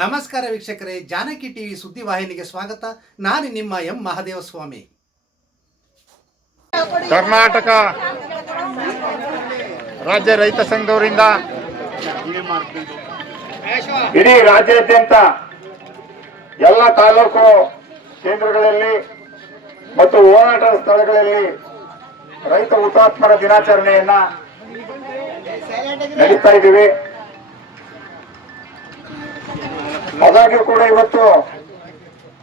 ನಮಸ್ಕಾರ ವೀಕ್ಷಕರೇ ಜಾನಕಿ ಟಿವಿ ಸುದ್ದಿವಾಹಿನಿಗೆ ಸ್ವಾಗತ. ನಾನು ನಿಮ್ಮ ಎಂ ಮಹಾದೇವ ಸ್ವಾಮಿ ಕರ್ನಾಟಕ ರಾಜ್ಯ ರೈತ ಸಂಘದವರಿಂದ ಇಡೀ ರಾಜ್ಯಾದ್ಯಂತ ಎಲ್ಲ ತಾಲೂಕು ಕೇಂದ್ರಗಳಲ್ಲಿ ಮತ್ತು ಹೋರಾಟದ ಸ್ಥಳಗಳಲ್ಲಿ ರೈತ ಹುತಾತ್ಮರ ದಿನಾಚರಣೆಯನ್ನ ನಡೀತಾ ಇದ್ದೀವಿ. ಆದಾಗ್ಯೂ ಕೂಡ ಇವತ್ತು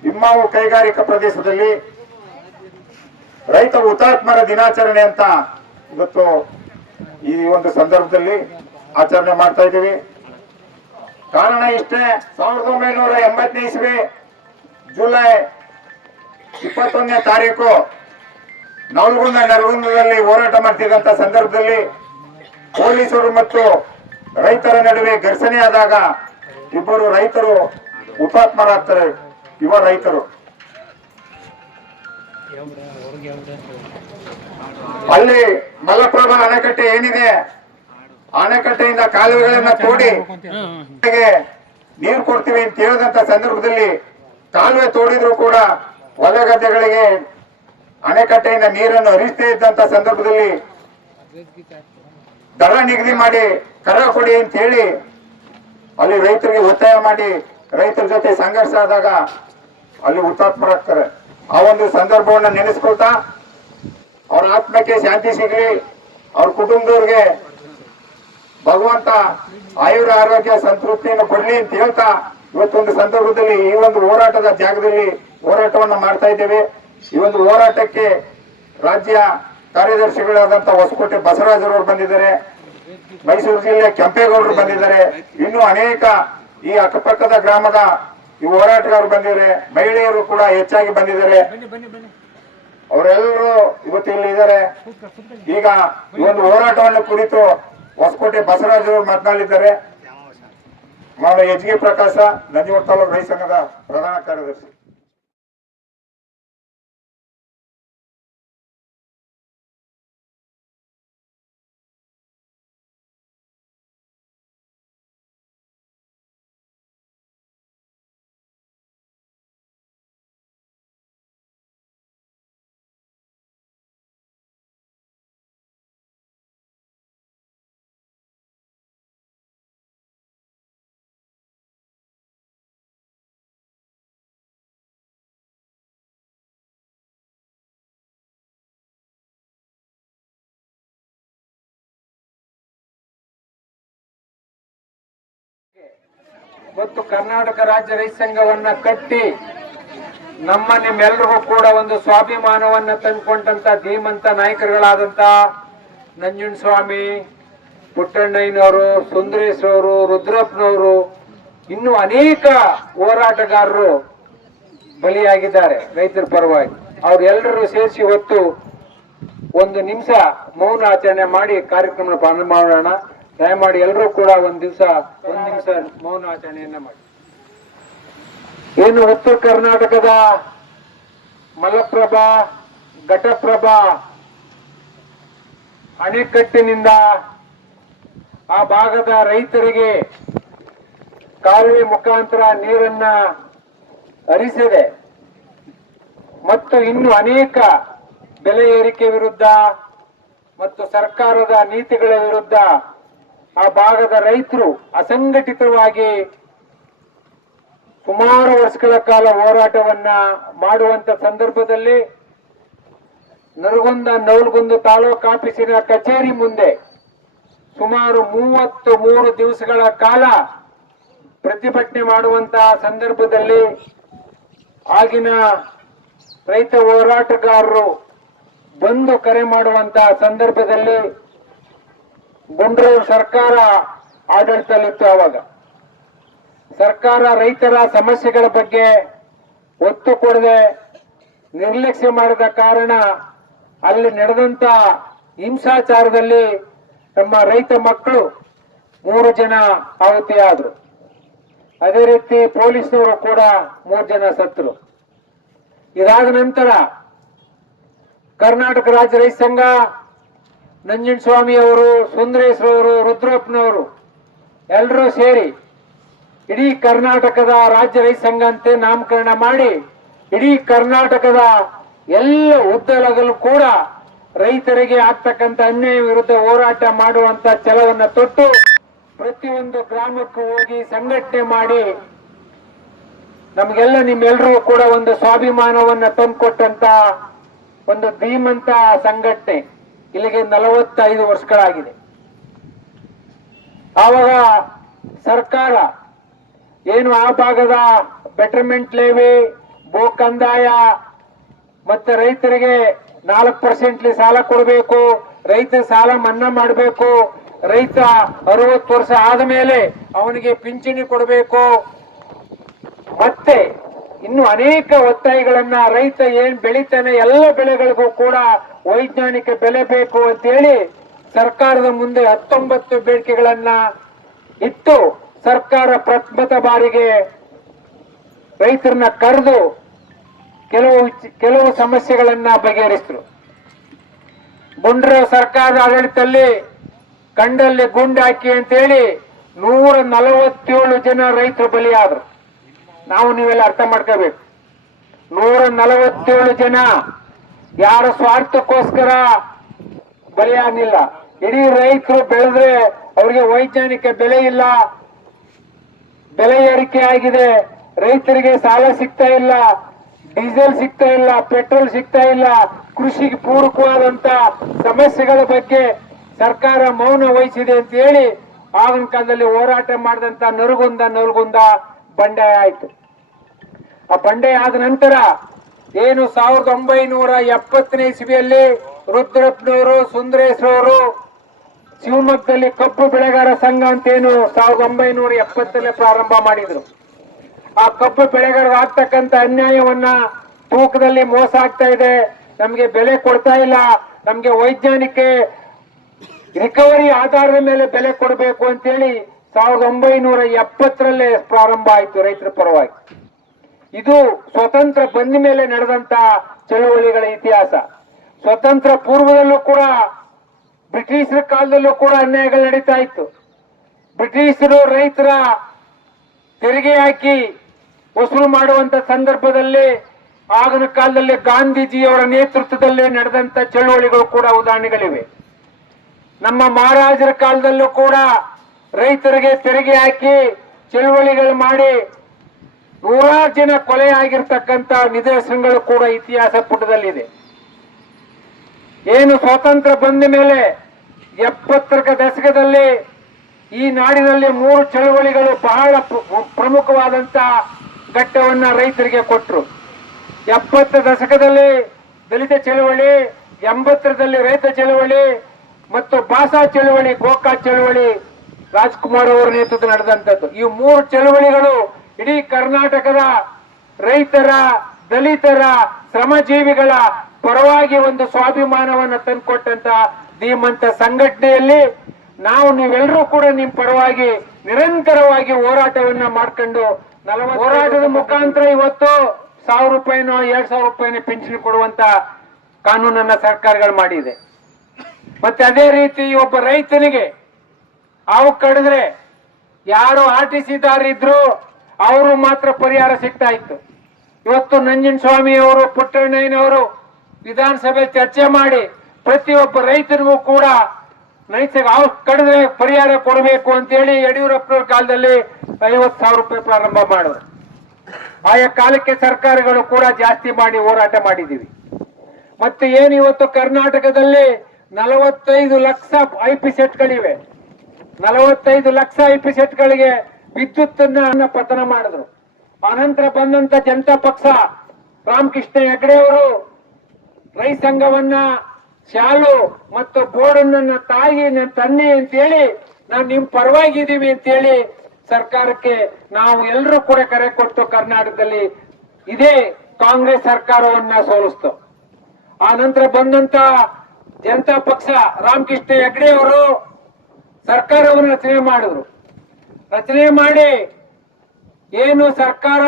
ಇಮ್ಮಾವು ಕೈಗಾರಿಕಾ ಪ್ರದೇಶದಲ್ಲಿ ರೈತ ಹುತಾತ್ಮರ ದಿನಾಚರಣೆ ಅಂತ ಇವತ್ತು ಈ ಒಂದು ಸಂದರ್ಭದಲ್ಲಿ ಆಚರಣೆ ಮಾಡ್ತಾ ಇದ್ದೀವಿ. ಕಾರಣ ಇಷ್ಟೇ, ಸಾವಿರದ ಒಂಬೈನೂರ ಎಂಬತ್ತನೇ ಇಸ್ವಿ ಜುಲೈ ಇಪ್ಪತ್ತೊಂದನೇ ತಾರೀಕು ನವಲಗುಂದ ನರಗುಂದದಲ್ಲಿ ಹೋರಾಟ ಮಾಡ್ತಿದ್ದಂತ ಸಂದರ್ಭದಲ್ಲಿ ಪೊಲೀಸರು ಮತ್ತು ರೈತರ ನಡುವೆ ಘರ್ಷಣೆ ಆದಾಗ ಇಬ್ಬರು ರೈತರು ಹುತಾತ್ಮರಾಗ್ತಾರೆ, ಯುವ ರೈತರು. ಅಲ್ಲಿ ಮಲಪ್ರಭಾ ಅಣೆಕಟ್ಟೆ ಏನಿದೆ? ಅಣೆಕಟ್ಟೆಯಿಂದ ಕಾಲುವೆಗಳನ್ನ ತೋಡಿ ನೀರು ಕೊಡ್ತೀವಿ ಅಂತ ಹೇಳಿದಂತ ಸಂದರ್ಭದಲ್ಲಿ ಕಾಲುವೆ ತೋಡಿದ್ರು ಕೂಡ ಹೊಲ ಗದ್ದೆಗಳಿಗೆ ಅಣೆಕಟ್ಟೆಯಿಂದ ನೀರನ್ನು ಹರಿಸ್ತೇ ಇದ್ದಂತ ಸಂದರ್ಭದಲ್ಲಿ ದರ ನಿಗದಿ ಮಾಡಿ ಕರ ಕೊಡಿ ಅಂತ ಹೇಳಿ ಅಲ್ಲಿ ರೈತರಿಗೆ ಒತ್ತಾಯ ಮಾಡಿ ರೈತರ ಜೊತೆ ಸಂಘರ್ಷ ಆದಾಗ ಅಲ್ಲಿ ಹುತಾತ್ಮರಾಗ್ತಾರೆ ಆ ಒಂದು ಸಂದರ್ಭವನ್ನು ನೆನೆಸ್ಕೊಳ್ತಾ ಅವ್ರ ಆತ್ಮಕ್ಕೆ ಶಾಂತಿ ಸಿಗಲಿ, ಅವ್ರ ಕುಟುಂಬದವ್ರಿಗೆ ಭಗವಂತ ಆಯುರ ಆರೋಗ್ಯ ಸಂತೃಪ್ತಿಯನ್ನು ಕೊಡಲಿ ಅಂತ ಹೇಳ್ತಾ ಇವತ್ತೊಂದು ಸಂದರ್ಭದಲ್ಲಿ ಈ ಒಂದು ಹೋರಾಟದ ಜಾಗದಲ್ಲಿ ಹೋರಾಟವನ್ನು ಮಾಡ್ತಾ ಇದ್ದೇವೆ. ಈ ಒಂದು ಹೋರಾಟಕ್ಕೆ ರಾಜ್ಯ ಕಾರ್ಯದರ್ಶಿಗಳಾದಂಥ ಹೊಸಕೋಟೆ ಬಸವರಾಜರವರು ಬಂದಿದ್ದಾರೆ. ಮೈಸೂರು ಜಿಲ್ಲೆ ಕೆಂಪೇಗೌಡರು ಬಂದಿದ್ದಾರೆ. ಇನ್ನು ಅನೇಕ ಈ ಅಕ್ಕಪಕ್ಕದ ಗ್ರಾಮದ ಈ ಹೋರಾಟಗಾರರು ಬಂದಿದ್ದಾರೆ. ಮಹಿಳೆಯರು ಕೂಡ ಹೆಚ್ಚಾಗಿ ಬಂದಿದ್ದಾರೆ. ಅವರೆಲ್ಲರೂ ಇವತ್ತು ಇಲ್ಲಿ ಇದ್ದಾರೆ. ಈಗ ಈ ಒಂದು ಹೋರಾಟವನ್ನು ಕುರಿತು ಹೊಸಕೋಟೆ ಬಸವರಾಜರು ಮಾತನಾಡಿದ್ದಾರೆ. ಮಾವ ಎಚ್ ಕೆ ಪ್ರಕಾಶ ನಂಜುವಟ್ಟ ತಾಲೂಕು ರೈತ ಸಂಘದ ಪ್ರಧಾನ ಕಾರ್ಯದರ್ಶಿ. ಮತ್ತು ಕರ್ನಾಟಕ ರಾಜ್ಯ ರೈತ ಸಂಘವನ್ನ ಕಟ್ಟಿ ನಮ್ಮ ನಿಮ್ಮೆಲ್ಲರಿಗೂ ಕೂಡ ಒಂದು ಸ್ವಾಭಿಮಾನವನ್ನ ತಂದುಕೊಂಡಂತ ಧೀಮಂತ ನಾಯಕರುಗಳಾದಂತ ನಂಜುಂಡ ಸ್ವಾಮಿ ಪುಟ್ಟಣ್ಣಯ್ಯನವರು ಸುಂದರೇಶ್ ಅವರು ರುದ್ರಪ್ಪನವರು, ಇನ್ನು ಅನೇಕ ಹೋರಾಟಗಾರರು ಬಲಿಯಾಗಿದ್ದಾರೆ ರೈತರ ಪರವಾಗಿ. ಅವರೆಲ್ಲರೂ ಸೇರಿಸಿ ಹೊತ್ತು ಒಂದು ನಿಮಿಷ ಮೌನ ಆಚರಣೆ ಮಾಡಿ ಕಾರ್ಯಕ್ರಮ ಪ್ರಾರಂಭ ಮಾಡೋಣ. ದಯಮಾಡಿ ಎಲ್ಲರೂ ಕೂಡ ಒಂದ್ ದಿವಸ, ಒಂದ್ ನಿಮಿಷ ಮೌನ ಆಚರಣೆಯನ್ನ ಮಾಡಿ. ಏನು ಉತ್ತರ ಕರ್ನಾಟಕದ ಮಲಪ್ರಭಾ, ಘಟಪ್ರಭಾ, ಅಣೆಕಟ್ಟಿನಿಂದ ಆ ಭಾಗದ ರೈತರಿಗೆ ಕಾಲುವೆ ಮುಖಾಂತರ ನೀರನ್ನ ಹರಿಸಿದೆ. ಮತ್ತು ಇನ್ನು ಅನೇಕ ಬೆಲೆ ಏರಿಕೆ ವಿರುದ್ಧ ಮತ್ತು ಸರ್ಕಾರದ ನೀತಿಗಳ ವಿರುದ್ಧ ಆ ಭಾಗದ ರೈತರು ಅಸಂಘಟಿತವಾಗಿ ಸುಮಾರು ವರ್ಷಗಳ ಕಾಲ ಹೋರಾಟವನ್ನ ಮಾಡುವಂತ ಸಂದರ್ಭದಲ್ಲಿ ನರಗುಂದ ನವಲಗುಂದ ತಾಲೂಕು ಆಫೀಸಿನ ಕಚೇರಿ ಮುಂದೆ ಸುಮಾರು ಮೂವತ್ತು ಮೂರು ದಿವಸಗಳ ಕಾಲ ಪ್ರತಿಭಟನೆ ಮಾಡುವಂತ ಸಂದರ್ಭದಲ್ಲಿ ಆಗಿನ ರೈತ ಹೋರಾಟಗಾರರು ಬಂದು ಕರೆ ಮಾಡುವಂತ ಸಂದರ್ಭದಲ್ಲಿ ಗುಂಡ್ರೂರು ಸರ್ಕಾರ ಆಡಳಿತದಲ್ಲಿತ್ತು ಅವಾಗ ಸರ್ಕಾರ ರೈತರ ಸಮಸ್ಯೆಗಳ ಬಗ್ಗೆ ಒತ್ತು ಕೊಡದೆ ನಿರ್ಲಕ್ಷ್ಯ ಮಾಡಿದ ಕಾರಣ ಅಲ್ಲಿ ನಡೆದಂತ ಹಿಂಸಾಚಾರದಲ್ಲಿ ನಮ್ಮ ರೈತ ಮಕ್ಕಳು ಮೂರು ಜನ ಆಹುತಿಯಾದರು. ಅದೇ ರೀತಿ ಪೊಲೀಸ್ನವರು ಕೂಡ ಮೂರು ಜನ ಸತ್ತರು. ಇದಾದ ನಂತರ ಕರ್ನಾಟಕ ರಾಜ್ಯ ರೈತ ಸಂಘ ನಂಜುಂಡ ಸ್ವಾಮಿ ಅವರು ಸುಂದರೇಶ್ವರವರು ರುದ್ರಪ್ಪನವರು ಎಲ್ಲರೂ ಸೇರಿ ಇಡೀ ಕರ್ನಾಟಕದ ರಾಜ್ಯ ರೈತ ಸಂಘ ಅಂತೆ ನಾಮಕರಣ ಮಾಡಿ ಇಡೀ ಕರ್ನಾಟಕದ ಎಲ್ಲ ಉದ್ದಲಗಲು ಕೂಡ ರೈತರಿಗೆ ಆಗ್ತಕ್ಕಂಥ ಅನ್ಯಾಯ ವಿರುದ್ಧ ಹೋರಾಟ ಮಾಡುವಂತ ಛಲವನ್ನ ತೊಟ್ಟು ಪ್ರತಿಯೊಂದು ಗ್ರಾಮಕ್ಕೂ ಹೋಗಿ ಸಂಘಟನೆ ಮಾಡಿ ನಮಗೆಲ್ಲ ನಿಮ್ಮೆಲ್ಲರೂ ಕೂಡ ಒಂದು ಸ್ವಾಭಿಮಾನವನ್ನ ತಂದುಕೊಟ್ಟಂತ ಒಂದು ಧೀಮಂತ ಸಂಘಟನೆ. ಇಲ್ಲಿಗೆ ನಲವತ್ತೈದು ವರ್ಷಗಳಾಗಿದೆ. ಆವಾಗ ಸರ್ಕಾರ ಏನು ಆ ಭಾಗದ ಬೆಟರ್ಮೆಂಟ್ ಲೇವಿ ಕಂದಾಯ ಮತ್ತೆ ರೈತರಿಗೆ ನಾಲ್ಕು ಪರ್ಸೆಂಟ್ಲಿ ಸಾಲ ಕೊಡಬೇಕು ರೈತ ಸಾಲ ಮನ್ನಾ ಮಾಡಬೇಕು, ರೈತ ಅರವತ್ತು ವರ್ಷ ಆದ ಮೇಲೆ ಅವನಿಗೆ ಪಿಂಚಣಿ ಕೊಡಬೇಕು. ಮತ್ತೆ ಇನ್ನು ಅನೇಕ ಒತ್ತಾಯಗಳನ್ನ ರೈತ ಏನ್ ಬೆಳಿತಾನೆ ಎಲ್ಲ ಬೆಳೆಗಳಿಗೂ ಕೂಡ ವೈಜ್ಞಾನಿಕ ಬೆಲೆ ಬೇಕು ಅಂತೇಳಿ ಸರ್ಕಾರದ ಮುಂದೆ ಹತ್ತೊಂಬತ್ತು ಬೇಡಿಕೆಗಳನ್ನ ಇಟ್ಟು ಸರ್ಕಾರ ಪ್ರಥಮ ಬಾರಿಗೆ ರೈತರನ್ನ ಕರೆದು ಕೆಲವು ಕೆಲವು ಸಮಸ್ಯೆಗಳನ್ನ ಬಗೆಹರಿಸಿದ್ರು. ಗುಂಡ್ರ ಸರ್ಕಾರದ ಆಡಳಿತದಲ್ಲಿ ಕಂಡಲ್ಲಿ ಗುಂಡಾಕಿ ಅಂತೇಳಿ ನೂರ ನಲವತ್ತೇಳು ಜನ ರೈತರು ಬಲಿಯಾದ್ರು. ನಾವು ನೀವೆಲ್ಲ ಅರ್ಥ ಮಾಡ್ಕೋಬೇಕು. ನೂರ ನಲವತ್ತೇಳು ಜನ ಯಾರ ಸ್ವಾರ್ಥಕ್ಕೋಸ್ಕರ ಬಲಿಯಾಗಿಲ್ಲ ಇಡೀ ರೈತರು ಬೆಳೆದ್ರೆ ಅವರಿಗೆ ವೈಜ್ಞಾನಿಕ ಬೆಲೆ ಇಲ್ಲ. ಬೆಲೆ ಏರಿಕೆ ಆಗಿದೆ. ರೈತರಿಗೆ ಸಾಲ ಸಿಗ್ತಾ ಇಲ್ಲ. ಡೀಸೆಲ್ ಸಿಗ್ತಾ ಇಲ್ಲ. ಪೆಟ್ರೋಲ್ ಸಿಗ್ತಾ ಇಲ್ಲ. ಕೃಷಿಗೆ ಪೂರಕವಾದಂತ ಸಮಸ್ಯೆಗಳ ಬಗ್ಗೆ ಸರ್ಕಾರ ಮೌನ ವಹಿಸಿದೆ ಅಂತ ಹೇಳಿ ಆಗಿನ ಕಾಲದಲ್ಲಿ ಹೋರಾಟ ಮಾಡಿದಂತ ನರುಗುಂದ ನಲ್ಗುಂದ ಬಂಡಾಯ ಆಯ್ತು. ಆ ಬಂಡಾಯ ಆದ ನಂತರ ಏನು ಸಾವಿರದ ಒಂಬೈನೂರ ಎಪ್ಪತ್ತನೇ ಇಸ್ವಿಯಲ್ಲಿ ರುದ್ರಪ್ಪನವರು ಸುಂದರೇಶ್ರವರು ಶಿವಮೊಗ್ಗದಲ್ಲಿ ಕಬ್ಬು ಬೆಳೆಗಾರ ಸಂಘ ಅಂತ ಏನು ಸಾವಿರದ ಒಂಬೈನೂರ ಎಪ್ಪತ್ತಲ್ಲೇ ಪ್ರಾರಂಭ ಮಾಡಿದ್ರು. ಆ ಕಬ್ಬು ಬೆಳೆಗಾರರು ಆಗ್ತಕ್ಕಂತ ಅನ್ಯಾಯವನ್ನ ತೂಕದಲ್ಲಿ ಮೋಸ ಆಗ್ತಾ ಇದೆ. ನಮ್ಗೆ ಬೆಲೆ ಕೊಡ್ತಾ ಇಲ್ಲ. ನಮ್ಗೆ ವೈಜ್ಞಾನಿಕ ರಿಕವರಿ ಆಧಾರದ ಮೇಲೆ ಬೆಲೆ ಕೊಡಬೇಕು ಅಂತೇಳಿ ಸಾವಿರದ ಒಂಬೈನೂರ ಎಪ್ಪತ್ತರಲ್ಲೇ ಪ್ರಾರಂಭ ಆಯ್ತು ರೈತರ ಪರವಾಗಿ. ಇದು ಸ್ವತಂತ್ರ ಬಂದ ಮೇಲೆ ನಡೆದಂತ ಚಳುವಳಿಗಳ ಇತಿಹಾಸ. ಸ್ವತಂತ್ರ ಪೂರ್ವದಲ್ಲೂ ಕೂಡ, ಬ್ರಿಟಿಷರ ಕಾಲದಲ್ಲೂ ಕೂಡ ಅನ್ಯಾಯಗಳು ನಡೀತಾ ಇತ್ತು. ಬ್ರಿಟಿಷರು ರೈತರ ತೆರಿಗೆ ಹಾಕಿ ವಸೂಲು ಮಾಡುವಂತ ಸಂದರ್ಭದಲ್ಲಿ ಆಗಿನ ಕಾಲದಲ್ಲಿ ಗಾಂಧೀಜಿಯವರ ನೇತೃತ್ವದಲ್ಲಿ ನಡೆದಂತ ಚಳುವಳಿಗಳು ಕೂಡ ಉದಾಹರಣೆಗಳಿವೆ. ನಮ್ಮ ಮಹಾರಾಜರ ಕಾಲದಲ್ಲೂ ಕೂಡ ರೈತರಿಗೆ ತೆರಿಗೆ ಹಾಕಿ ಚಳುವಳಿಗಳು ಮಾಡಿ ನೂರಾರು ಜನ ಕೊಲೆ ನಿದರ್ಶನಗಳು ಕೂಡ ಇತಿಹಾಸ ಪುಟದಲ್ಲಿದೆ. ಏನು ಸ್ವಾತಂತ್ರ್ಯ ಬಂದ ಮೇಲೆ ಎಪ್ಪತ್ತರ ದಶಕದಲ್ಲಿ ಈ ನಾಡಿನಲ್ಲಿ ಮೂರು ಚಳುವಳಿಗಳು ಬಹಳ ಪ್ರ- ಪ್ರಮುಖವಾದಂತ ಘಟ್ಟವನ್ನ ರೈತರಿಗೆ ಕೊಟ್ಟರು ಎಪ್ಪತ್ತ ದಶಕದಲ್ಲಿ ದಲಿತ ಚಳವಳಿ, ಎಂಬತ್ತರದಲ್ಲಿ ರೈತ ಚಳವಳಿ ಮತ್ತು ಭಾಷಾ ಚಳವಳಿ ಗೋಕಾ ಚಳವಳಿ ರಾಜ್ಕುಮಾರ್ ಅವರ ನೇತೃತ್ವ ನಡೆದಂತದ್ದು ಈ ಮೂರು ಚಳವಳಿಗಳು ಇಡೀ ಕರ್ನಾಟಕದ ರೈತರ ದಲಿತರ ಶ್ರಮಜೀವಿಗಳ ಪರವಾಗಿ ಒಂದು ಸ್ವಾಭಿಮಾನವನ್ನು ತಂದುಕೊಟ್ಟಂತ ಧೀಮಂತ ಸಂಘಟನೆಯಲ್ಲಿ ನಾವು ನೀವೆಲ್ಲರೂ ಕೂಡ ನಿಮ್ ಪರವಾಗಿ ನಿರಂತರವಾಗಿ ಹೋರಾಟವನ್ನ ಮಾಡ್ಕೊಂಡು ಹೋರಾಟದ ಮುಖಾಂತರ ಇವತ್ತು ಸಾವಿರ ರೂಪಾಯಿನೋ ಎರಡ್ ಸಾವಿರ ರೂಪಾಯಿನ ಪಿಂಚಣಿ ಕೊಡುವಂತ ಕಾನೂನನ್ನ ಸರ್ಕಾರಗಳು ಮಾಡಿದೆ. ಮತ್ತೆ ಅದೇ ರೀತಿ ಒಬ್ಬ ರೈತನಿಗೆ ಹಾವು ಕಡಿದ್ರೆ ಯಾರು ಆರ್ ಟಿ ಸಿ ಇದ್ರು ಅವರು ಮಾತ್ರ ಪರಿಹಾರ ಸಿಗ್ತಾ ಇತ್ತು. ಇವತ್ತು ನಂಜನ್ ಸ್ವಾಮಿ ಅವರು, ಪುಟ್ಟಣ್ಣಯ್ಯನವರು ವಿಧಾನಸಭೆ ಚರ್ಚೆ ಮಾಡಿ ಪ್ರತಿಯೊಬ್ಬ ರೈತರಿಗೂ ಕೂಡ ರೈತರಿಗೆ ಅವ್ರು ಕಡಿಮೆ ಪರಿಹಾರ ಕೊಡಬೇಕು ಅಂತೇಳಿ ಯಡಿಯೂರಪ್ಪನವ್ರ ಕಾಲದಲ್ಲಿ ಐವತ್ತು ಸಾವಿರ ರೂಪಾಯಿ ಪ್ರಾರಂಭ ಮಾಡಿದ್ರು. ಆಯಾ ಕಾಲಕ್ಕೆ ಸರ್ಕಾರಗಳು ಕೂಡ ಜಾಸ್ತಿ ಮಾಡಿ ಹೋರಾಟ ಮಾಡಿದ್ದೀವಿ. ಮತ್ತೆ ಏನು ಇವತ್ತು ಕರ್ನಾಟಕದಲ್ಲಿ ನಲವತ್ತೈದು ಲಕ್ಷ ಐ ಪಿ ಸೆಟ್ಗಳಿವೆ. ನಲವತ್ತೈದು ಲಕ್ಷ ಐ ಪಿ ಸೆಟ್ಗಳಿಗೆ ವಿದ್ಯುತ್ ಪತನ ಮಾಡಿದ್ರು. ಅನಂತರ ಬಂದಂತ ಜನತಾ ಪಕ್ಷ, ರಾಮಕೃಷ್ಣ ಹೆಗಡೆ ಅವರು ರೈ ಸಂಘವನ್ನ ಶಾಲು ಮತ್ತು ಬೋರ್ಡನ್ನ ತಾಯಿ ನನ್ನ ತನ್ನಿ ಅಂತೇಳಿ ನಾವು ನಿಮ್ ಪರವಾಗಿದ್ದೀವಿ ಅಂತೇಳಿ ಸರ್ಕಾರಕ್ಕೆ ನಾವು ಎಲ್ಲರೂ ಕೂಡ ಕರೆ ಕೊಟ್ಟು ಕರ್ನಾಟಕದಲ್ಲಿ ಇದೇ ಕಾಂಗ್ರೆಸ್ ಸರ್ಕಾರವನ್ನ ಸೋಲಿಸ್ತು. ಆ ನಂತರ ಬಂದಂತ ಜನತಾ ಪಕ್ಷ, ರಾಮಕೃಷ್ಣ ಹೆಗಡೆ ಅವರು ಸರ್ಕಾರವನ್ನು ರಚನೆ ಮಾಡಿದ್ರು. ರಚನೆ ಮಾಡಿ ಏನು ಸರ್ಕಾರ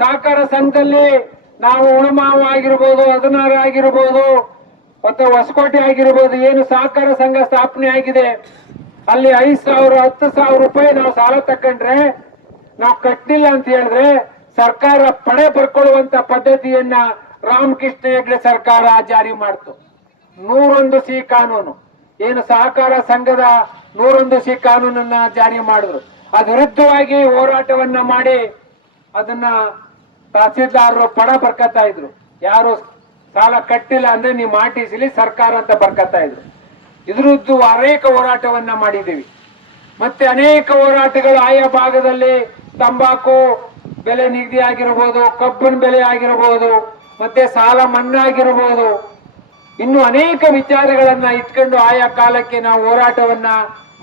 ಸಹಕಾರ ಸಂಘದಲ್ಲಿ ನಾವು ಉಳುಮಾವು ಆಗಿರ್ಬೋದು, ಹದಿನಾರು ಆಗಿರ್ಬೋದು, ಮತ್ತು ಹೊಸಕೋಟೆ ಆಗಿರ್ಬೋದು, ಏನು ಸಹಕಾರ ಸಂಘ ಸ್ಥಾಪನೆ ಆಗಿದೆ, ಅಲ್ಲಿ ಐದು ಸಾವಿರ, ಹತ್ತು ಸಾವಿರ ರೂಪಾಯಿ ನಾವು ಸಾಲ ತಕೊಂಡ್ರೆ ನಾವು ಕಟ್ಟಿಲ್ಲ ಅಂತ ಹೇಳಿದ್ರೆ ಸರ್ಕಾರ ಪಡೆ ಬರ್ಕೊಳ್ಳುವಂತ ಪದ್ಧತಿಯನ್ನ ರಾಮಕೃಷ್ಣ ಹೆಗ್ಡೆ ಸರ್ಕಾರ ಜಾರಿ ಮಾಡ್ತು. ನೂರೊಂದು ಸಿ ಕಾನೂನು. ಏನು ಸಹಕಾರ ಸಂಘದ ನೂರೊಂದು ಸಿ ಕಾನೂನನ್ನ ಜಾರಿ ಮಾಡಿದ್ರು. ವಿರುದ್ಧವಾಗಿ ಹೋರಾಟವನ್ನ ಮಾಡಿ ಅದನ್ನ ತಹಸೀಲ್ದಾರರು ಪಡ ಬರ್ಕತ್ತಾ ಇದ್ರು. ಯಾರು ಸಾಲ ಕಟ್ಟಿಲ್ಲ ಅಂದ್ರೆ ನೀವು ಸಿಲಿ ಸರ್ಕಾರ ಅಂತ ಬರ್ಕತ್ತಾ ಇದ್ರು. ಇದ್ರದ್ದು ಅನೇಕ ಹೋರಾಟವನ್ನ ಮಾಡಿದ್ದೀವಿ. ಮತ್ತೆ ಅನೇಕ ಹೋರಾಟಗಳು ಆಯಾ ಭಾಗದಲ್ಲಿ ತಂಬಾಕು ಬೆಲೆ ನಿಗದಿ ಆಗಿರಬಹುದು ಕಬ್ಬಿನ ಬೆಲೆ ಆಗಿರಬಹುದು ಮತ್ತೆ ಸಾಲ ಮನ್ನಾ ಆಗಿರಬಹುದು ಇನ್ನು ಅನೇಕ ವಿಚಾರಗಳನ್ನ ಇಟ್ಕೊಂಡು ಆಯಾ ಕಾಲಕ್ಕೆ ನಾವು ಹೋರಾಟವನ್ನ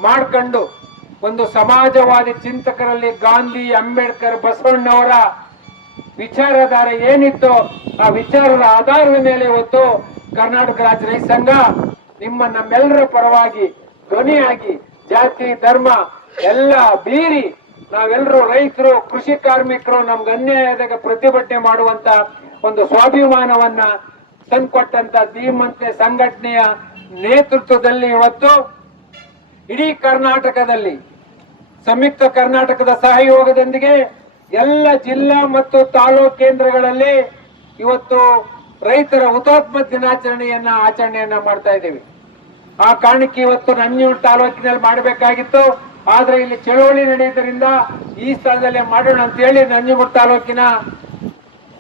ಮಾಡ್ಕೊಂಡು ಒಂದು ಸಮಾಜವಾದಿ ಚಿಂತಕರಲ್ಲಿ ಗಾಂಧಿ, ಅಂಬೇಡ್ಕರ್, ಬಸವಣ್ಣವರ ವಿಚಾರಧಾರೆ ಏನಿತ್ತು ಆ ವಿಚಾರದ ಆಧಾರದ ಮೇಲೆ ಇವತ್ತು ಕರ್ನಾಟಕ ರಾಜ್ಯ ರೈತ ಸಂಘ ನಿಮ್ಮ ನಮ್ಮೆಲ್ಲರ ಪರವಾಗಿ ಧ್ವನಿಯಾಗಿ, ಜಾತಿ, ಧರ್ಮ ಎಲ್ಲ ಬೀರಿ ನಾವೆಲ್ಲರೂ ರೈತರು, ಕೃಷಿ ಕಾರ್ಮಿಕರು, ನಮ್ಗೆ ಅನ್ಯಾಯದಾಗ ಪ್ರತಿಭಟನೆ ಮಾಡುವಂತ ಒಂದು ಸ್ವಾಭಿಮಾನವನ್ನ ತಂದ್ಕೊಟ್ಟಂತ ಧೀಮಂತೆ ಸಂಘಟನೆಯ ನೇತೃತ್ವದಲ್ಲಿ ಇವತ್ತು ಇಡೀ ಕರ್ನಾಟಕದಲ್ಲಿ ಸಂಯುಕ್ತ ಕರ್ನಾಟಕದ ಸಹಯೋಗದೊಂದಿಗೆ ಎಲ್ಲ ಜಿಲ್ಲಾ ಮತ್ತು ತಾಲೂಕು ಕೇಂದ್ರಗಳಲ್ಲಿ ಇವತ್ತು ರೈತರ ಹುತಾತ್ಮ ದಿನಾಚರಣೆಯನ್ನ ಆಚರಣೆಯನ್ನ ಮಾಡ್ತಾ ಇದ್ದೀವಿ. ಆ ಕಾರಣಕ್ಕೆ ಇವತ್ತು ನನ್ನೂರು ತಾಲೂಕಿನಲ್ಲಿ ಮಾಡಬೇಕಾಗಿತ್ತು. ಆದ್ರೆ ಇಲ್ಲಿ ಚಳುವಳಿ ನಡೆಯುವುದರಿಂದ ಈ ಸ್ಥಳದಲ್ಲೇ ಮಾಡೋಣ ಅಂತ ಹೇಳಿ ನಂಜನಗೂಡು ತಾಲೂಕಿನ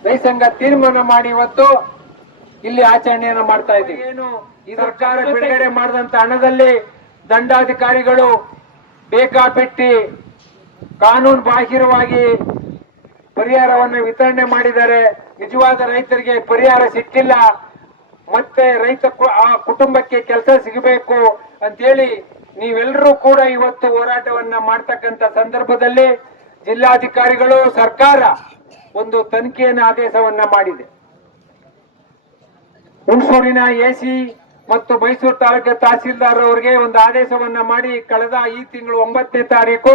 ರೈಸಂಗ ತೀರ್ಮಾನ ಮಾಡಿ ಇವತ್ತು ಇಲ್ಲಿ ಆಚರಣೆಯನ್ನ ಮಾಡ್ತಾ ಇದ್ದೀವಿ. ಏನು ಈ ಸರ್ಕಾರ ಬಿಡುಗಡೆ ಮಾಡಿದಂತ ಹಣದಲ್ಲಿ ದಂಡಾಧಿಕಾರಿಗಳು ಬೇಕಾಬಿಟ್ಟಿ ಕಾನೂನು ಬಾಹಿರವಾಗಿ ಪರಿಹಾರವನ್ನು ವಿತರಣೆ ಮಾಡಿದ್ದಾರೆ ನಿಜವಾದ ರೈತರಿಗೆ ಪರಿಹಾರ ಸಿಕ್ಕಿಲ್ಲ, ಮತ್ತೆ ರೈತ ಆ ಕುಟುಂಬಕ್ಕೆ ಕೆಲಸ ಸಿಗಬೇಕು ಅಂತೇಳಿ ನೀವೆಲ್ಲರೂ ಕೂಡ ಇವತ್ತು ಹೋರಾಟವನ್ನ ಮಾಡ್ತಕ್ಕಂಥ ಸಂದರ್ಭದಲ್ಲಿ ಜಿಲ್ಲಾಧಿಕಾರಿಗಳು, ಸರ್ಕಾರ ಒಂದು ತನಿಖೆಯನ್ನು ಆದೇಶವನ್ನ ಮಾಡಿದೆ. ಹುಣಸೂರಿನ ಎಸಿ ಮತ್ತು ಮೈಸೂರು ತಾಲೂಕು ತಹಸೀಲ್ದಾರ್ ಅವರಿಗೆ ಒಂದು ಆದೇಶವನ್ನ ಮಾಡಿ, ಕಳೆದ ಈ ತಿಂಗಳು ಒಂಬತ್ತನೇ ತಾರೀಕು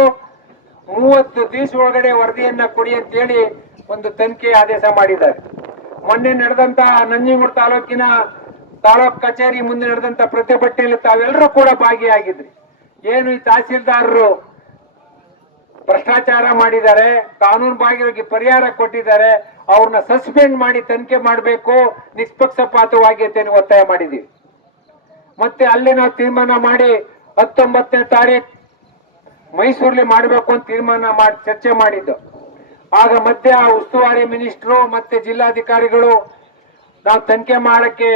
ಮೂವತ್ತು ದಿವಸ ಒಳಗಡೆ ವರದಿಯನ್ನ ಕೊಡಿ ಅಂತ ಹೇಳಿ ಒಂದು ತನಿಖೆ ಆದೇಶ ಮಾಡಿದ್ದಾರೆ. ಮೊನ್ನೆ ನಡೆದಂತ ನಂಜನಗೂಡು ತಾಲೂಕಿನ ತಾಲೂಕ್ ಕಚೇರಿ ಮುಂದೆ ನಡೆದಂತ ಪ್ರತಿಭಟನೆಯಲ್ಲಿ ತಾವೆಲ್ಲರೂ ಕೂಡ ಭಾಗಿಯಾಗಿದ್ರಿ. ಏನು ಈ ತಹಸೀಲ್ದಾರರು ಭ್ರಷ್ಟಾಚಾರ ಮಾಡಿದ್ದಾರೆ, ಕಾನೂನು ಬಾಹಿರವಾಗಿ ಪರಿಹಾರ ಕೊಟ್ಟಿದ್ದಾರೆ, ಅವ್ರನ್ನ ಸಸ್ಪೆಂಡ್ ಮಾಡಿ ತನಿಖೆ ಮಾಡಬೇಕು, ನಿಷ್ಪಕ್ಷಪಾತವಾಗಿ ಅಂತ ಒತ್ತಾಯ ಮಾಡಿದೀವಿ ಮತ್ತೆ ಅಲ್ಲೇ ನಾವು ತೀರ್ಮಾನ ಮಾಡಿ ಹತ್ತೊಂಬತ್ತನೇ ತಾರೀಕು ಮೈಸೂರಲ್ಲಿ ಮಾಡಬೇಕು ಅಂತ ತೀರ್ಮಾನ ಮಾಡಿ, ಚರ್ಚೆ ಮಾಡಿದ್ದು. ಆಗ ಮತ್ತೆ ಆ ಉಸ್ತುವಾರಿ ಮಿನಿಸ್ಟ್ರು ಮತ್ತೆ ಜಿಲ್ಲಾಧಿಕಾರಿಗಳು ನಾವು ತನಿಖೆ ಮಾಡಕ್ಕೆ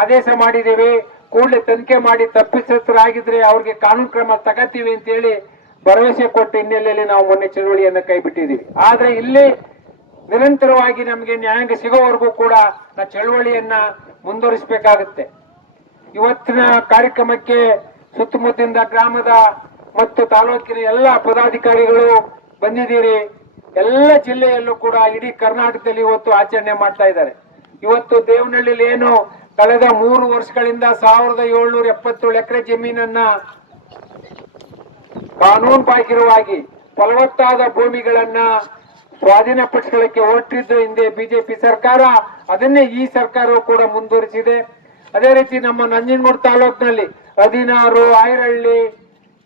ಆದೇಶ ಮಾಡಿದ್ದೀವಿ. ಕೂಡಲೇ ತನಿಖೆ ಮಾಡಿ ತಪ್ಪಿತಸ್ಥರಾಗಿದ್ರೆ ಅವ್ರಿಗೆ ಕಾನೂನು ಕ್ರಮ ತಗತೀವಿ ಅಂತ ಹೇಳಿ ಭರವಸೆ ಕೊಟ್ಟ ಹಿನ್ನೆಲೆಯಲ್ಲಿ ನಾವು ಮೊನ್ನೆ ಚಳುವಳಿಯನ್ನು ಕೈ ಬಿಟ್ಟಿದ್ದೀವಿ ಆದ್ರೆ ಇಲ್ಲಿ ನಿರಂತರವಾಗಿ ನಮಗೆ ನ್ಯಾಯಾಂಗ ಸಿಗೋವರೆಗೂ ಕೂಡ ನಾವು ಚಳುವಳಿಯನ್ನ ಮುಂದುವರಿಸಬೇಕಾಗುತ್ತೆ. ಇವತ್ತಿನ ಕಾರ್ಯಕ್ರಮಕ್ಕೆ ಸುತ್ತಮುತ್ತಲಿಂದ ಗ್ರಾಮದ ಮತ್ತು ತಾಲೂಕಿನ ಎಲ್ಲ ಪದಾಧಿಕಾರಿಗಳು ಬಂದಿದ್ದೀರಿ. ಎಲ್ಲ ಜಿಲ್ಲೆಯಲ್ಲೂ ಕೂಡ ಇಡೀ ಕರ್ನಾಟಕದಲ್ಲಿ ಇವತ್ತು ಆಚರಣೆ ಮಾಡ್ತಾ ಇದ್ದಾರೆ. ಇವತ್ತು ದೇವನಹಳ್ಳಿಲಿ ಏನು ಕಳೆದ ಮೂರು ವರ್ಷಗಳಿಂದ ಸಾವಿರದ ಏಳ್ನೂರ ಎಪ್ಪತ್ತೇಳು ಎಕರೆ ಜಮೀನನ್ನ ಕಾನೂನು ಬಾಹಿರವಾಗಿ ಫಲವತ್ತಾದ ಭೂಮಿಗಳನ್ನ ಸ್ವಾಧೀನಪಡಿಸ್ಕೊಳ್ಳಕ್ಕೆ ಹೊರಟಿದ್ದು ಹಿಂದೆ ಬಿಜೆಪಿ ಸರ್ಕಾರ. ಅದನ್ನೇ ಈ ಸರ್ಕಾರವು ಕೂಡ ಮುಂದುವರಿಸಿದೆ. ಅದೇ ರೀತಿ ನಮ್ಮ ನಂಜನಗೂಡು ತಾಲೂಕಿನಲ್ಲಿ ಹದಿನಾರು ಐರಳ್ಳಿ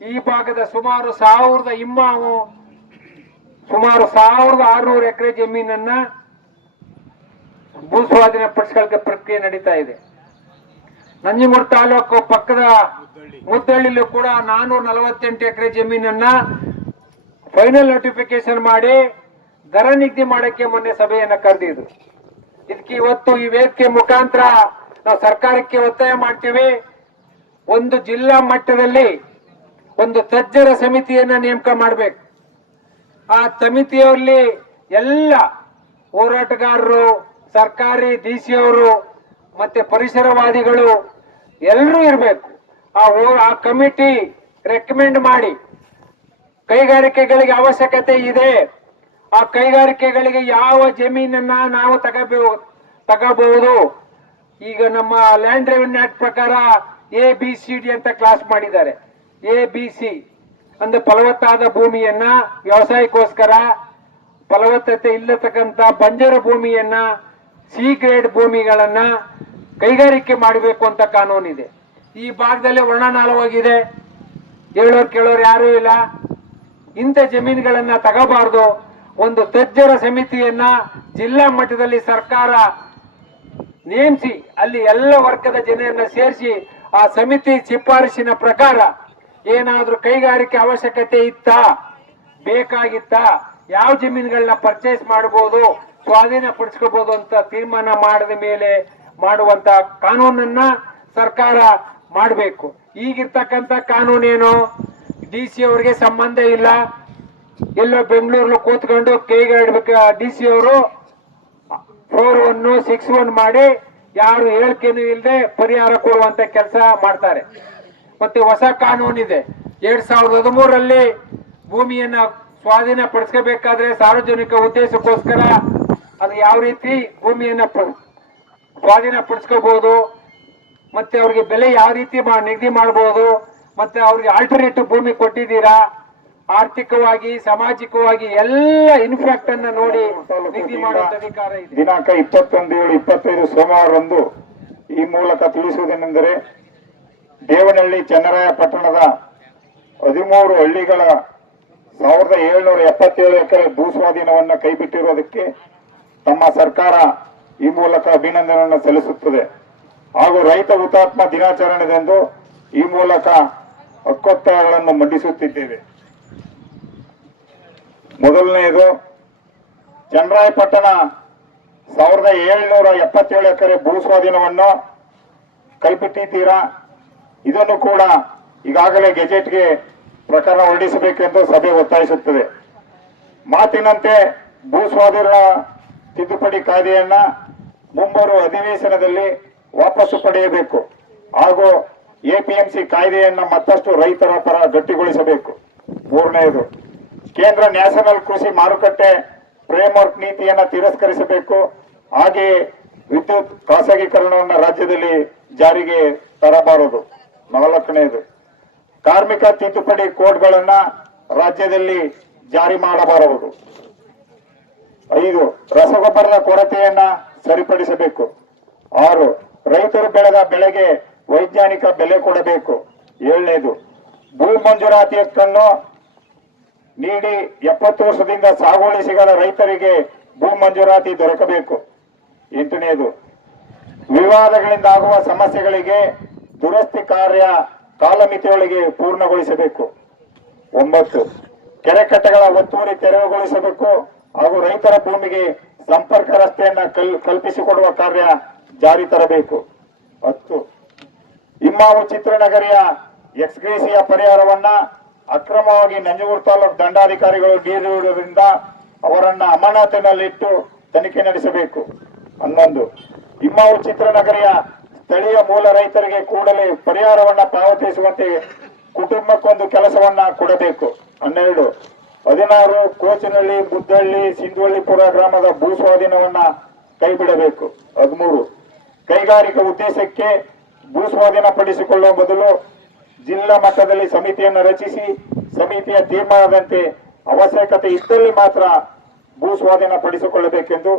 ಈ ಭಾಗದ ಸುಮಾರು ಸಾವಿರದ ಇಮ್ಮಾವು ಸುಮಾರು ಸಾವಿರದ ಆರುನೂರು ಎಕರೆ ಜಮೀನನ್ನ ಭೂ ಸ್ವಾಧೀನ ಪಡಿಸ್ಕೊಳ್ಳಕ್ಕೆ ಪ್ರಕ್ರಿಯೆ ನಡೀತಾ ಇದೆ. ನಂಜನಗೂಡು ತಾಲೂಕು ಪಕ್ಕದ ಮುದ್ದಳ್ಳಿಲೂ ಕೂಡ ನಾನೂರ ನಲವತ್ತೆಂಟು ಎಕರೆ ಜಮೀನನ್ನ ಫೈನಲ್ ನೋಟಿಫಿಕೇಶನ್ ಮಾಡಿ ದರ ನಿಗದಿ ಮಾಡಕ್ಕೆ ಮೊನ್ನೆ ಸಭೆಯನ್ನ ಕರೆದಿದ್ರು. ಇದಕ್ಕೆ ಇವತ್ತು ಈ ವೇದಿಕೆ ಮುಖಾಂತರ ನಾವು ಸರ್ಕಾರಕ್ಕೆ ಒತ್ತಾಯ ಮಾಡ್ತೀವಿ. ಒಂದು ಜಿಲ್ಲಾ ಮಟ್ಟದಲ್ಲಿ ಒಂದು ತಜ್ಞರ ಸಮಿತಿಯನ್ನ ನೇಮಕ ಮಾಡಬೇಕು. ಆ ಸಮಿತಿಯಲ್ಲಿ ಎಲ್ಲ ಹೋರಾಟಗಾರರು, ಸರ್ಕಾರಿ ಡಿಸಿ ಅವರು ಮತ್ತೆ ಪರಿಸರವಾದಿಗಳು ಎಲ್ಲರೂ ಇರಬೇಕು. ಆ ಆ ಕಮಿಟಿ ರೆಕಮೆಂಡ್ ಮಾಡಿ. ಕೈಗಾರಿಕೆಗಳಿಗೆ ಅವಶ್ಯಕತೆ ಇದೆ. ಆ ಕೈಗಾರಿಕೆಗಳಿಗೆ ಯಾವ ಜಮೀನನ್ನ ನಾವು ತಗಬೇಕು ತಗಬಹುದು. ಈಗ ನಮ್ಮ ಲ್ಯಾಂಡ್ ರೆವಿನ್ಯೂ ಆಕ್ಟ್ ಪ್ರಕಾರ ಎ ಬಿ ಸಿ ಡಿ ಅಂತ ಕ್ಲಾಸ್ ಮಾಡಿದ್ದಾರೆ. ಎ ಬಿ ಸಿ ಅಂದ್ರೆ ಫಲವತ್ತಾದ ಭೂಮಿಯನ್ನ, ವ್ಯವಸಾಯಕ್ಕೋಸ್ಕರ ಫಲವತ್ತತೆ ಇಲ್ಲತಕ್ಕಂತ ಬಂಜರ ಭೂಮಿಯನ್ನ ಸಿ ಗ್ರೇಡ್ ಭೂಮಿಗಳನ್ನ ಕೈಗಾರಿಕೆ ಮಾಡಬೇಕು ಅಂತ ಕಾನೂನಿದೆ. ಈ ಭಾಗದಲ್ಲಿ ವರ್ಣನಾಳವಾಗಿದೆ. ಹೇಳೋರು ಕೇಳೋರು ಯಾರೂ ಇಲ್ಲ. ಇಂಥ ಜಮೀನುಗಳನ್ನ ತಗೋಬಾರ್ದು. ಒಂದು ತಜ್ಜರ ಸಮಿತಿಯನ್ನ ಜಿಲ್ಲಾ ಮಟ್ಟದಲ್ಲಿ ಸರ್ಕಾರ ನೇಮಿಸಿ ಅಲ್ಲಿ ಎಲ್ಲ ವರ್ಗದ ಜನರನ್ನ ಸೇರಿಸಿ ಆ ಸಮಿತಿ ಶಿಫಾರಸಿನ ಪ್ರಕಾರ ಏನಾದ್ರೂ ಕೈಗಾರಿಕೆ ಅವಶ್ಯಕತೆ ಇತ್ತಾ? ಬೇಕಾಗಿತ್ತಾ? ಯಾವ ಜಮೀನುಗಳನ್ನ ಪರ್ಚೇಸ್ ಮಾಡಬಹುದು ಸ್ವಾಧೀನ ಪಡಿಸ್ಕೋಬಹುದು ಅಂತ ತೀರ್ಮಾನ ಮಾಡಿದ ಮೇಲೆ ಮಾಡುವಂತ ಕಾನೂನನ್ನ ಸರ್ಕಾರ ಮಾಡಬೇಕು. ಈಗಿರ್ತಕ್ಕಂಥ ಕಾನೂನೇನು? ಡಿ ಸಿ ಅವರಿಗೆ ಸಂಬಂಧ ಇಲ್ಲ. ಎಲ್ಲೋ ಬೆಂಗಳೂರಲ್ಲಿ ಕೂತ್ಕೊಂಡು ಕೈಗಾಡ್ಬೇಕು ಡಿ ಸಿ ಅವರು ಫೋರ್ ಒನ್ ಸಿಕ್ಸ್ ಒನ್ ಮಾಡಿ ಯಾರು ಹೇಳಿಕೆನೂ ಇಲ್ಲದೆ ಪರಿಹಾರ ಕೊಡುವಂತ ಕೆಲಸ ಮಾಡ್ತಾರೆ. ಮತ್ತೆ ಹೊಸ ಕಾನೂನಿದೆ. ಎರಡ್ ಸಾವಿರದ ಹದಿಮೂರಲ್ಲಿ ಭೂಮಿಯನ್ನ ಸ್ವಾಧೀನ ಪಡಿಸ್ಕೋಬೇಕಾದ್ರೆ ಸಾರ್ವಜನಿಕ ಉದ್ದೇಶಕ್ಕೋಸ್ಕರ ಅದು ಯಾವ ರೀತಿ ಭೂಮಿಯನ್ನ ಸ್ವಾಧೀನ ಪಡಿಸ್ಕೋಬಹುದು ಮತ್ತೆ ಅವ್ರಿಗೆ ಬೆಲೆ ಯಾವ ರೀತಿ ನಿಗದಿ ಮಾಡಬಹುದು ಮತ್ತೆ ಅವ್ರಿಗೆ ಆಲ್ಟರ್ನೇಟಿವ್ ಭೂಮಿ ಕೊಟ್ಟಿದ್ದೀರಾ ಆರ್ಥಿಕವಾಗಿ, ಸಾಮಾಜಿಕವಾಗಿ ಎಲ್ಲ ಇನ್ಫ್ಯಾಕ್ಟ್ ಅನ್ನ ನೋಡಿ ದಿನಾಂಕ ಇಪ್ಪತ್ತೊಂದು ಏಳು ಇಪ್ಪತ್ತೈದು ಸೋಮವಾರರಂದು ಈ ಮೂಲಕ ತಿಳಿಸುವುದೇನೆಂದರೆ ದೇವನಹಳ್ಳಿ ಚನ್ನರಾಯ ಪಟ್ಟಣದ ಹದಿಮೂರು ಹಳ್ಳಿಗಳ ಸಾವಿರದ ಏಳ್ನೂರ ಎಪ್ಪತ್ತೇಳು ಎಕರೆ ಭೂಸ್ವಾಧೀನವನ್ನು ಕೈಬಿಟ್ಟಿರುವುದಕ್ಕೆ ತಮ್ಮ ಸರ್ಕಾರ ಈ ಮೂಲಕ ಅಭಿನಂದನೆಯನ್ನು ಸಲ್ಲಿಸುತ್ತದೆ. ಹಾಗೂ ರೈತ ಹುತಾತ್ಮ ದಿನಾಚರಣೆದಂದು ಈ ಮೂಲಕ ಹಕ್ಕೊತ್ತಾಯಗಳನ್ನು ಮಂಡಿಸುತ್ತಿದ್ದೇವೆ. ಮೊದಲನೆಯದು ಚನ್ನರಾಯಪಟ್ಟಣ ಸಾವಿರದ ಏಳ್ನೂರ ಎಪ್ಪತ್ತೇಳು ಎಕರೆ ಭೂ ಸ್ವಾಧೀನವನ್ನು ಕೈಪಿಟ್ಟಿದ್ದೀರಾ ಇದನ್ನು ಕೂಡ ಈಗಾಗಲೇ ಗೆಜೆಟ್ಗೆ ಪ್ರಕರಣ ಹೊರಡಿಸಬೇಕೆಂದು ಸಭೆ ಒತ್ತಾಯಿಸುತ್ತದೆ. ಮಾತಿನಂತೆ ಭೂ ಸ್ವಾಧೀನ ತಿದ್ದುಪಡಿ ಕಾಯ್ದೆಯನ್ನ ಮುಂಬರುವ ಅಧಿವೇಶನದಲ್ಲಿ ವಾಪಸ್ಸು ಪಡೆಯಬೇಕು. ಹಾಗೂ ಎಪಿಎಂಸಿ ಕಾಯ್ದೆಯನ್ನ ಮತ್ತಷ್ಟು ರೈತರ ಪರ ಗಟ್ಟಿಗೊಳಿಸಬೇಕು. ಮೂರನೆಯದು. ಕೇಂದ್ರ ನ್ಯಾಷನಲ್ ಕೃಷಿ ಮಾರುಕಟ್ಟೆ ಫ್ರೇಮ್ವರ್ಕ್ ನೀತಿಯನ್ನ ತಿರಸ್ಕರಿಸಬೇಕು. ಹಾಗೆಯೇ ವಿದ್ಯುತ್ ಖಾಸಗೀಕರಣವನ್ನು ರಾಜ್ಯದಲ್ಲಿ ಜಾರಿಗೆ ತರಬಾರದು. ನಾಲ್ಕನೇದು, ಕಾರ್ಮಿಕ ತಿದ್ದುಪಡಿ ಕೋಡ್ಗಳನ್ನ ರಾಜ್ಯದಲ್ಲಿ ಜಾರಿ ಮಾಡಬಾರದು. ಐದು, ರಸಗೊಬ್ಬರದ ಕೊರತೆಯನ್ನ ಸರಿಪಡಿಸಬೇಕು. ಆರು, ರೈತರು ಬೆಳೆದ ಬೆಳೆಗೆ ವೈಜ್ಞಾನಿಕ ಬೆಲೆ ಕೊಡಬೇಕು. ಏಳನೇದು, ಭೂ ಮಂಜೂರಾತಿಯನ್ನು ನೀಡಿ ಎಪ್ಪತ್ತು ವರ್ಷದಿಂದ ಸಾಗುವಳಿ ಸಿಗದ ರೈತರಿಗೆ ಭೂ ಮಂಜೂರಾತಿ ದೊರಕಬೇಕು. ಎಂಟನೇದು, ವಿವಾದಗಳಿಂದ ಆಗುವ ಸಮಸ್ಯೆಗಳಿಗೆ ದುರಸ್ತಿ ಕಾರ್ಯ ಕಾಲಮಿತಿಯೊಳಗೆ ಪೂರ್ಣಗೊಳಿಸಬೇಕು. ಒಂಬತ್ತು, ಕೆರೆ ಕಟ್ಟೆಗಳ ಒತ್ತುವರಿ ತೆರವುಗೊಳಿಸಬೇಕು ಹಾಗೂ ರೈತರ ಭೂಮಿಗೆ ಸಂಪರ್ಕ ರಸ್ತೆಯನ್ನ ಕಲ್, ಕಲ್ಪಿಸಿಕೊಡುವ ಕಾರ್ಯ ಜಾರಿ ತರಬೇಕು. ಹತ್ತು, ಇಮ್ಮಾವು ಚಿತ್ರನಗರಿಯ ಎಕ್ಸ್ಗ್ರೇಸಿಯ ಪರಿಹಾರವನ್ನ ಅಕ್ರಮವಾಗಿ ನಂಜನಗೂಡು ತಾಲೂಕು ದಂಡಾಧಿಕಾರಿಗಳು ನೀಡಿರುವುದರಿಂದ ಅವರನ್ನ ಅಮಾನತಿನಲ್ಲಿಟ್ಟು ತನಿಖೆ ನಡೆಸಬೇಕು. ಹನ್ನೊಂದು. ಇಮ್ಮಾವು ಚಿತ್ರನಗರಿಯ ಸ್ಥಳೀಯ ಮೂಲ ರೈತರಿಗೆ ಕೂಡಲೇ ಪರಿಹಾರವನ್ನ ಪಾವತಿಸುವಂತೆ ಕುಟುಂಬಕ್ಕೊಂದು ಕೆಲಸವನ್ನ ಕೊಡಬೇಕು. ಹನ್ನೆರಡು. ಹದಿನಾರು ಕೋಚನಹಳ್ಳಿ, ಮುದ್ದಹಳ್ಳಿ, ಸಿಂಧುವಳ್ಳಿಪುರ ಗ್ರಾಮದ ಭೂ ಸ್ವಾಧೀನವನ್ನ ಕೈಬಿಡಬೇಕು. ಹದಿಮೂರು. ಕೈಗಾರಿಕಾ ಉದ್ದೇಶಕ್ಕೆ ಭೂ ಸ್ವಾಧೀನ ಪಡಿಸಿಕೊಳ್ಳುವ ಬದಲು ಜಿಲ್ಲಾ ಮಟ್ಟದಲ್ಲಿ ಸಮಿತಿಯನ್ನು ರಚಿಸಿ ಸಮಿತಿಯ ತೀರ್ಮಾನದಂತೆ ಅವಶ್ಯಕತೆ ಇದ್ದಲ್ಲಿ ಮಾತ್ರ ಭೂ ಸ್ವಾಧೀನ ಪಡಿಸಿಕೊಳ್ಳಬೇಕೆಂದು